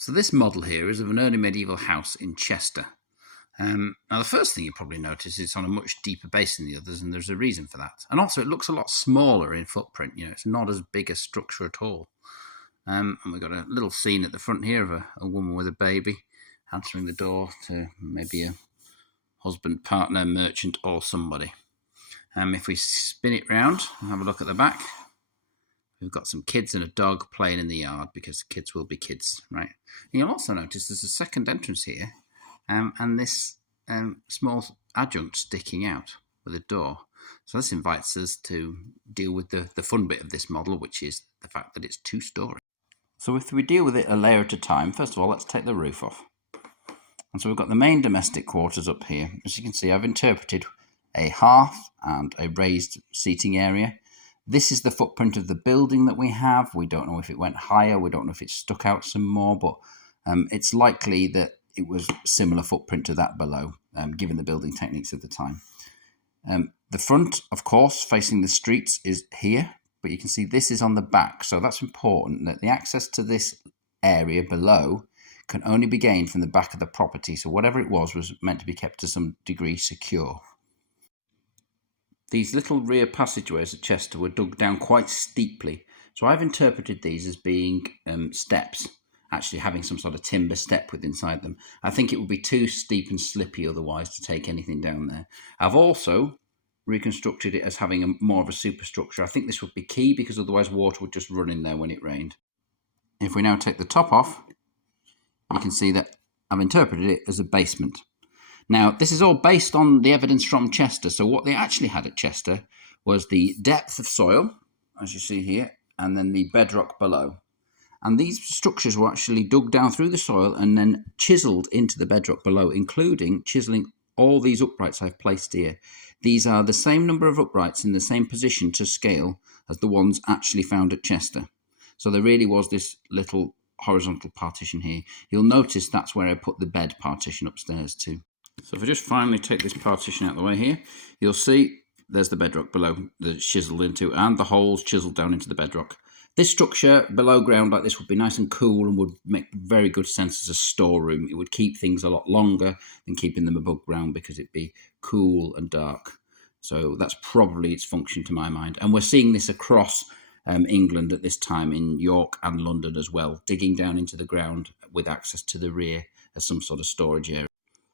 So this model here is of an early medieval house in Chester. Now the first thing you probably notice is it's on a much deeper base than the others, and there's a reason for that. And also it looks a lot smaller in footprint, it's not as big a structure at all. And we've got a little scene at the front here of a woman with a baby answering the door to maybe a husband, partner, merchant or somebody. If we spin it round and have a look at the back, we've got some kids and a dog playing in the yard because kids will be kids, right? And you'll also notice there's a second entrance here and this small adjunct sticking out with a door. So this invites us to deal with the fun bit of this model, which is the fact that it's two-storey. So if we deal with it a layer at a time, first of all, let's take the roof off. And so we've got the main domestic quarters up here. As you can see, I've interpreted a hearth and a raised seating area. This is the footprint of the building that we have. We don't know if it went higher. We don't know if it stuck out some more, but it's likely that it was similar footprint to that below, given the building techniques of the time. The front, of course, facing the streets is here, but you can see this is on the back. So that's important, that the access to this area below can only be gained from the back of the property. So whatever it was meant to be kept to some degree secure. These little rear passageways at Chester were dug down quite steeply. So I've interpreted these as being steps, actually having some sort of timber step with inside them. I think it would be too steep and slippy otherwise to take anything down there. I've also reconstructed it as having more of a superstructure. I think this would be key because otherwise water would just run in there when it rained. If we now take the top off, you can see that I've interpreted it as a basement. Now, this is all based on the evidence from Chester. So what they actually had at Chester was the depth of soil, as you see here, and then the bedrock below. And these structures were actually dug down through the soil and then chiselled into the bedrock below, including chiselling all these uprights I've placed here. These are the same number of uprights in the same position to scale as the ones actually found at Chester. So there really was this little horizontal partition here. You'll notice that's where I put the bed partition upstairs too. So if I just finally take this partition out of the way here, you'll see there's the bedrock below that it's chiseled into and the holes chiseled down into the bedrock. This structure below ground like this would be nice and cool and would make very good sense as a storeroom. It would keep things a lot longer than keeping them above ground because it'd be cool and dark. So that's probably its function to my mind. And we're seeing this across England at this time, in York and London as well, digging down into the ground with access to the rear as some sort of storage area.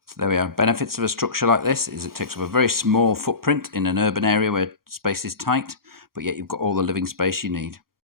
So there we are. Benefits of a structure like this is it takes up a very small footprint in an urban area where space is tight, but yet you've got all the living space you need.